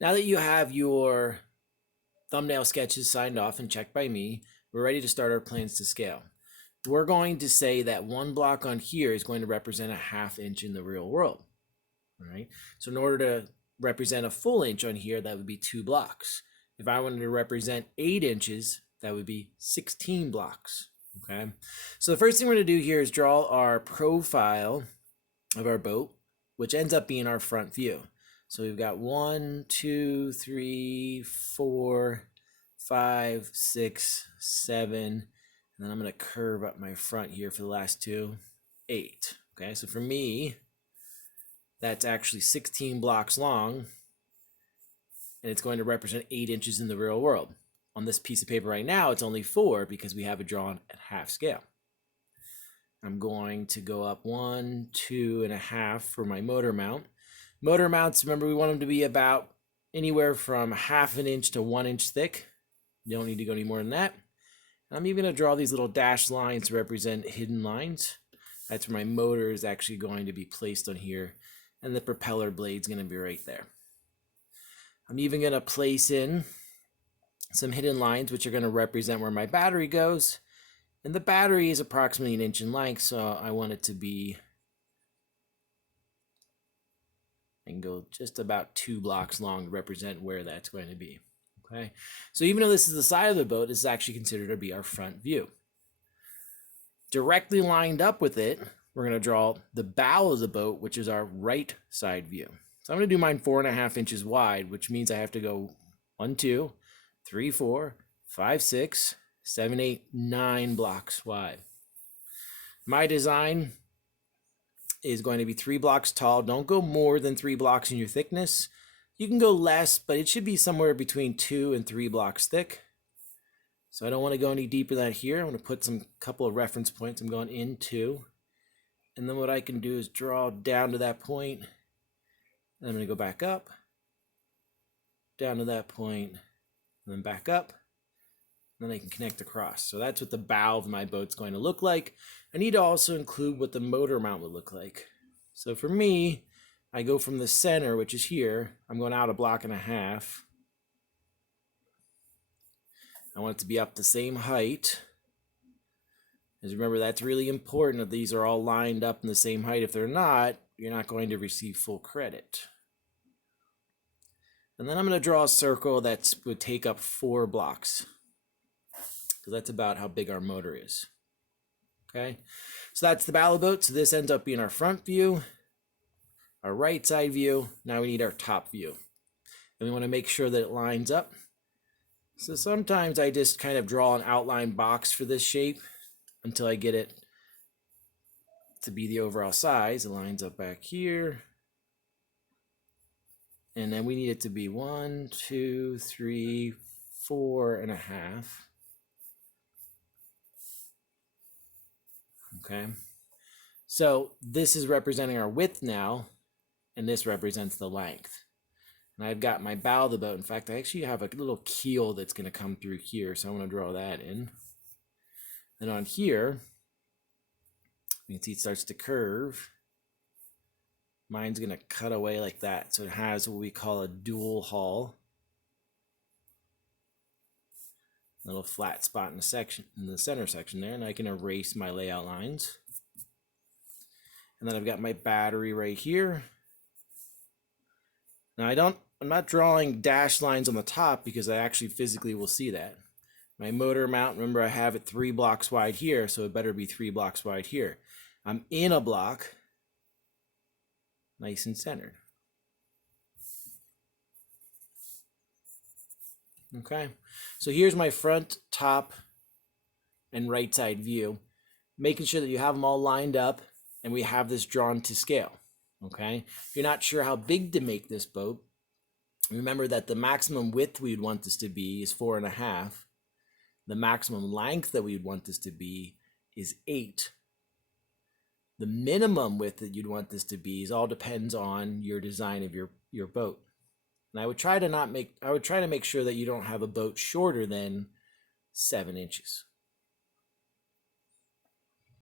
Now that you have your thumbnail sketches signed off and checked by me, we're ready to start our plans to scale. We're going to say that one block on here is going to represent a 1/2 inch in the real world. All right. So in order to represent a full inch on here, that would be 2 blocks. If I wanted to represent 8 inches, that would be 16 blocks. Okay. So the first thing we're going to do here is draw our profile of our boat, which ends up being our front view. So we've got 1, 2, 3, 4, 5, 6, 7, and then I'm going to curve up my front here for the last 2, 8. Okay, so for me, that's actually 16 blocks long, and it's going to represent 8 inches in the real world. On this piece of paper right now, it's only 4 because we have it drawn at half scale. I'm going to go up 1, 2.5 for my motor mount. Motor mounts, remember, we want them to be about anywhere from 1/2 inch to 1 inch thick. You don't need to go any more than that. I'm even going to draw these little dashed lines to represent hidden lines. That's where my motor is actually going to be placed on here, and the propeller blade's going to be right there. I'm even going to place in some hidden lines, which are going to represent where my battery goes. And the battery is approximately 1 inch in length, so I want it to be, and go just about 2 blocks long to represent where that's going to be. Okay, so even though this is the side of the boat, this is actually considered to be our front view. Directly lined up with it, we're going to draw the bow of the boat, which is our right side view. So I'm going to do mine 4.5 inches wide, which means I have to go 1, 2, 3, 4, 5, 6, 7, 8, 9 blocks wide. My design is going to be 3 blocks tall. Don't go more than 3 blocks in your thickness. You can go less, but it should be somewhere between 2 and 3 blocks thick. So I don't want to go any deeper than that here. I'm going to put some couple of reference points. I'm going into, and then what I can do is draw down to that point. And I'm going to go back up, down to that point, and then back up. Then I can connect across. So that's what the bow of my boat's going to look like. I need to also include what the motor mount would look like. So for me, I go from the center, which is here. I'm going out 1.5 blocks. I want it to be up the same height. As remember, that's really important that these are all lined up in the same height. If they're not, you're not going to receive full credit. And then I'm going to draw a circle that would take up 4 blocks. Because that's about how big our motor is. Okay, so that's the bow boat. So this ends up being our front view, our right side view. Now we need our top view. And we want to make sure that it lines up. So sometimes I just kind of draw an outline box for this shape until I get it to be the overall size. It lines up back here. And then we need it to be 1, 2, 3, 4.5. Okay, so this is representing our width now, and this represents the length. And I've got my bow of the boat. In fact, I actually have a little keel that's going to come through here, so I'm going to draw that in. And on here, you can see it starts to curve. Mine's going to cut away like that, so it has what we call a dual hull. Little flat spot in the section, in the center section there, and I can erase my layout lines. And then I've got my battery right here. Now I'm not drawing dashed lines on the top because I actually physically will see that. My motor mount, remember I have it 3 blocks wide here, so it better be 3 blocks wide here. I'm in a block, nice and centered. Okay, so here's my front, top, and right side view, making sure that you have them all lined up and we have this drawn to scale. Okay, if you're not sure how big to make this boat, remember that the maximum width we'd want this to be is 4.5. The maximum length that we'd want this to be is 8. The minimum width that you'd want this to be all depends on your design of your boat. And I would try to make sure that you don't have a boat shorter than 7 inches.